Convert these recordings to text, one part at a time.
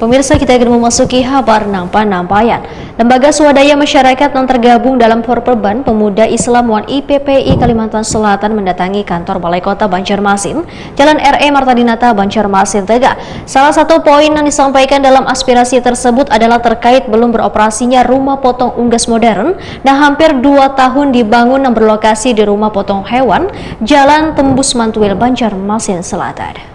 Pemirsa, kita akan memasuki kabar nampayan. Lembaga swadaya masyarakat yang tergabung dalam Porperban Pemuda Islam Wan IPPI Kalimantan Selatan mendatangi kantor Balai Kota Banjarmasin, Jalan RE Marta Dinata, Banjarmasin, Tegak. Salah satu poin yang disampaikan dalam aspirasi tersebut adalah terkait belum beroperasinya rumah potong unggas modern yang hampir 2 tahun dibangun yang berlokasi di rumah potong hewan Jalan Tembus Mantuil, Banjarmasin Selatan.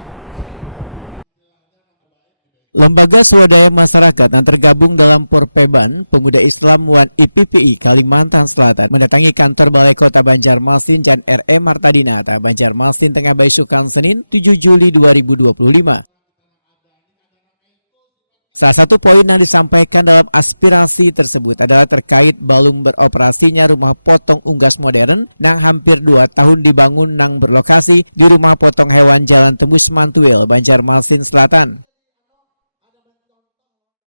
Lembaga swadaya masyarakat yang tergabung dalam Porperban Pemuda Islam Wan IPPI Kalimantan Selatan mendatangi kantor Balai Kota Banjarmasin Jalan RE Marta Dinata, Banjarmasin, Tengah Baisukan, Senin 7 Juli 2025. Salah satu poin yang disampaikan dalam aspirasi tersebut adalah terkait belum beroperasinya rumah potong unggas modern yang hampir 2 tahun dibangun yang berlokasi di rumah potong hewan Jalan Tembus Mantuil, Banjarmasin Selatan.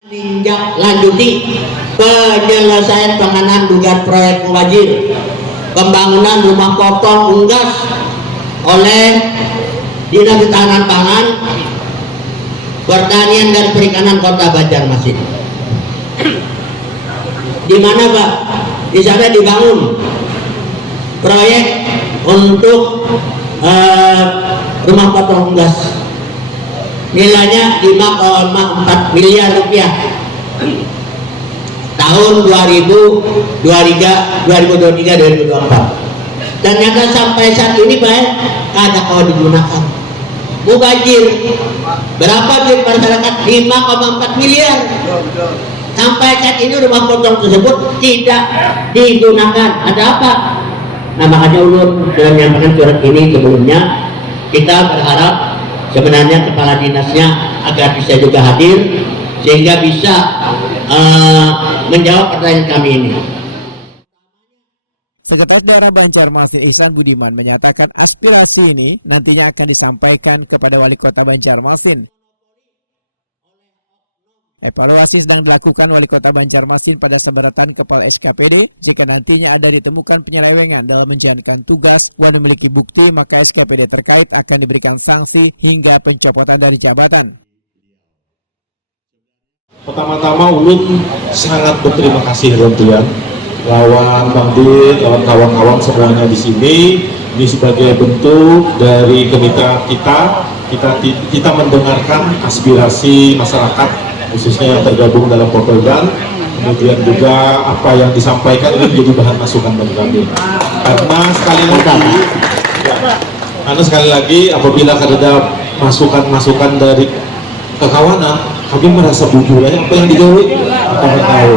Tindak lanjuti penyelesaian penanganan dugaan proyek wajib pembangunan rumah potong unggas oleh Dinas Ketahanan Pangan, Pertanian dan Perikanan Kota Banjarmasin. Di mana, Pak? Di sana dibangun proyek untuk rumah potong unggas. Nilainya 5,4 miliar rupiah tahun 2023-2024. Ternyata sampai saat ini Pak, kada kalau digunakan. Mubazir. Berapa duit masyarakat? 5,4 miliar. Sampai saat ini rumah potong tersebut tidak digunakan. Ada apa? Nah, makanya ulun sudah menyampaikan surat ini sebelumnya. Kita berharap sebenarnya kepala dinasnya agar bisa juga hadir sehingga bisa menjawab pertanyaan kami ini. Sekretaris Daerah Banjarmasin Ihsan Budiman menyatakan aspirasi ini nantinya akan disampaikan kepada Wali Kota Banjarmasin. Evaluasi sedang dilakukan Wali Kota Banjarmasin pada sebaratan kepala SKPD. Jika nantinya ada ditemukan penyelewengan dalam menjalankan tugas wan memiliki bukti, maka SKPD terkait akan diberikan sanksi hingga pencopotan dari jabatan. Pertama-tama ulun sangat berterima kasih tentunya lawan Bang Dit, lawan kawan-kawan semuanya di sini. Ini sebagai bentuk dari kemitraan kita mendengarkan aspirasi masyarakat khususnya yang tergabung dalam Porperban, kemudian juga apa yang disampaikan ini menjadi bahan masukan bagi kami. Karena sekali lagi apabila ada masukan-masukan dari kekawanan, kami merasa bujur ya apa yang digawe kita tahu.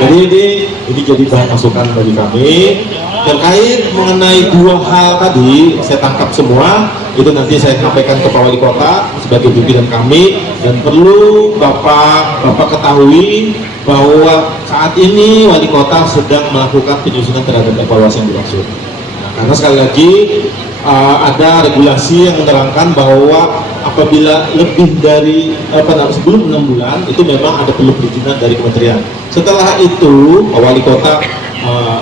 Jadi ini jadi bahan masukan bagi kami terkait mengenai 2 hal tadi. Saya tangkap semua itu, nanti saya sampaikan ke Pak Wali Kota sebagai pimpinan kami, dan perlu Bapak ketahui bahwa saat ini Wali Kota sedang melakukan penyusunan terhadap evaluasi yang dimaksud. Karena sekali lagi ada regulasi yang menerangkan bahwa apabila lebih dari sebelum 6 bulan itu memang ada perlu perizinan dari kementerian. Setelah itu Pak Wali Kota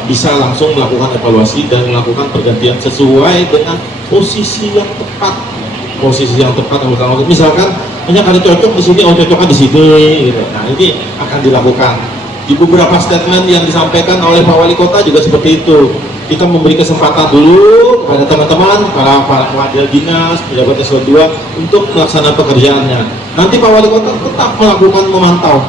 bisa langsung melakukan evaluasi dan melakukan pergantian sesuai dengan posisi yang tepat. Misalkan ini akan cocok di sini, cocokkan di sini gitu. Nah, ini akan dilakukan. Di beberapa statement yang disampaikan oleh Pak Wali Kota juga seperti itu. Kita memberi kesempatan dulu kepada teman-teman, para kepala dinas, pejabat eselon 2 untuk melaksanakan pekerjaannya. Nanti Pak Wali Kota tetap melakukan memantau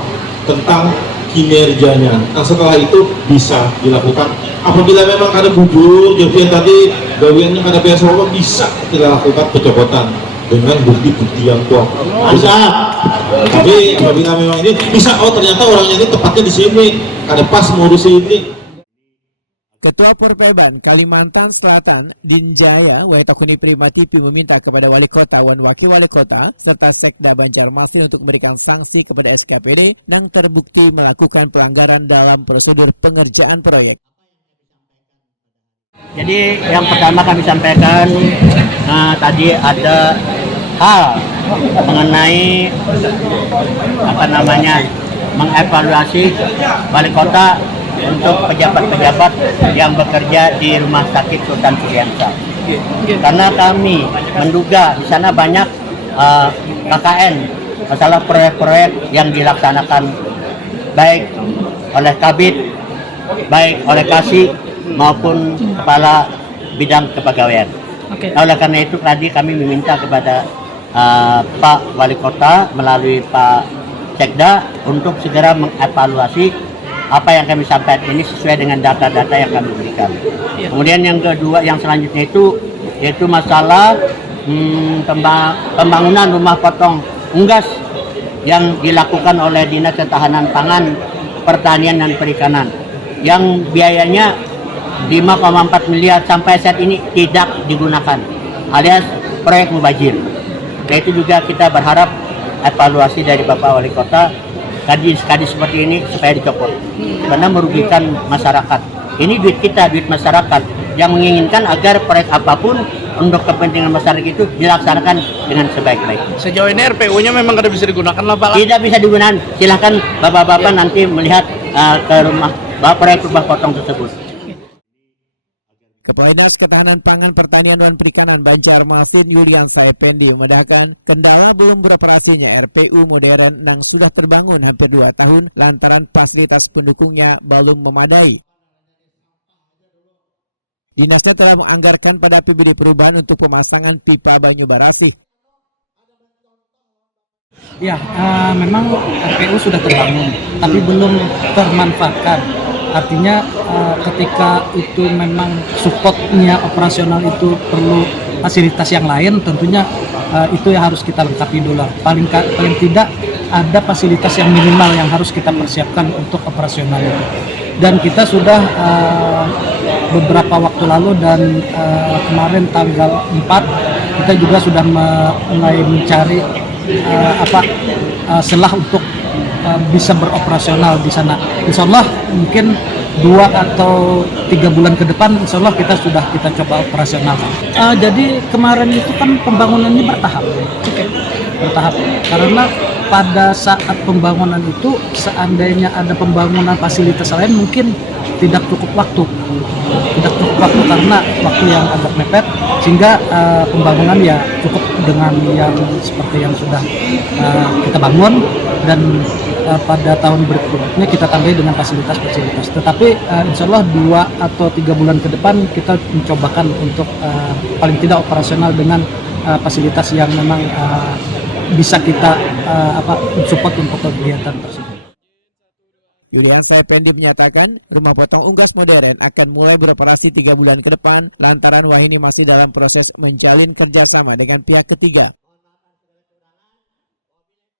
tentang kinerjanya. Nah, setelah itu bisa dilakukan. Apabila memang karena bujur, jadi tadi gawiannya karena biasa bisa kita lakukan pencopotan dengan bukti-bukti yang kuat. Jadi apabila memang ini bisa, ternyata orangnya ini tepatnya di sini, karena pas mengurusi ini. Ketua Porperban Kalimantan Selatan Dinjaya Wahidakuni Prima TV meminta kepada Wali Kota wan Wakil Wali Kota serta Sekda Banjarmasin untuk memberikan sanksi kepada SKPD yang terbukti melakukan pelanggaran dalam prosedur pengerjaan proyek. Jadi yang pertama kami sampaikan tadi ada hal mengenai mengevaluasi Wali Kota untuk pejabat-pejabat yang bekerja di Rumah Sakit Sultan Syahriansah. Karena kami menduga di sana banyak KKN masalah proyek-proyek yang dilaksanakan baik oleh Kabid, baik oleh Kasih maupun Kepala Bidang Kepegawaian. Oleh karena itu tadi kami meminta kepada Pak Wali Kota melalui Pak Sekda untuk segera mengevaluasi apa yang kami sampaikan ini sesuai dengan data-data yang kami berikan. Kemudian yang kedua, yang selanjutnya itu yaitu masalah pembangunan rumah potong unggas yang dilakukan oleh Dinas Ketahanan Pangan, Pertanian dan Perikanan yang biayanya 5,4 miliar sampai saat ini tidak digunakan, alias proyek mubazir. Nah, itu juga kita berharap evaluasi dari Bapak Wali Kota kadis seperti ini supaya dicopot karena merugikan masyarakat. Ini duit kita, duit masyarakat yang menginginkan agar proyek apapun untuk kepentingan masyarakat itu dilaksanakan dengan sebaik-baiknya. Sejauh ini RPU-nya memang tidak bisa digunakan lah Pak? Tidak bisa digunakan. Silahkan Bapak-Bapak nanti melihat ke rumah proyek rumah potong tersebut. Kepala Dinas Ketahanan Pangan, Pertanian dan Perikanan Banjarmasin Yuliansa Effendi memedahkan kendala belum beroperasinya RPU modern yang sudah terbangun hampir 2 tahun lantaran fasilitas pendukungnya belum memadai. Dinasnya telah menganggarkan pada APBD perubahan untuk pemasangan pipa banyu barasih. Ya, memang RPU sudah terbangun, tapi belum termanfaatkan. Artinya ketika itu memang supportnya operasional itu perlu fasilitas yang lain, tentunya itu yang harus kita lengkapi dulu. Paling tidak ada fasilitas yang minimal yang harus kita persiapkan untuk operasional itu. Dan kita sudah beberapa waktu lalu dan kemarin tanggal 4 kita juga sudah mulai mencari selah untuk bisa beroperasional di sana. Insya Allah mungkin 2 atau 3 bulan ke depan insya Allah kita coba operasional. Jadi kemarin itu kan pembangunannya bertahap karena pada saat pembangunan itu seandainya ada pembangunan fasilitas lain mungkin tidak cukup waktu karena waktu yang agak mepet sehingga pembangunan ya cukup dengan yang seperti yang sudah kita bangun dan pada tahun berikutnya kita tambah dengan fasilitas-fasilitas. Tetapi insya Allah 2 atau 3 bulan ke depan kita mencobakan untuk paling tidak operasional dengan fasilitas yang memang bisa kita support untuk kegiatan tersebut. Yuliansa Effendi menyatakan rumah potong unggas modern akan mulai beroperasi 3 bulan ke depan lantaran Wahini masih dalam proses menjalin kerjasama dengan pihak ketiga.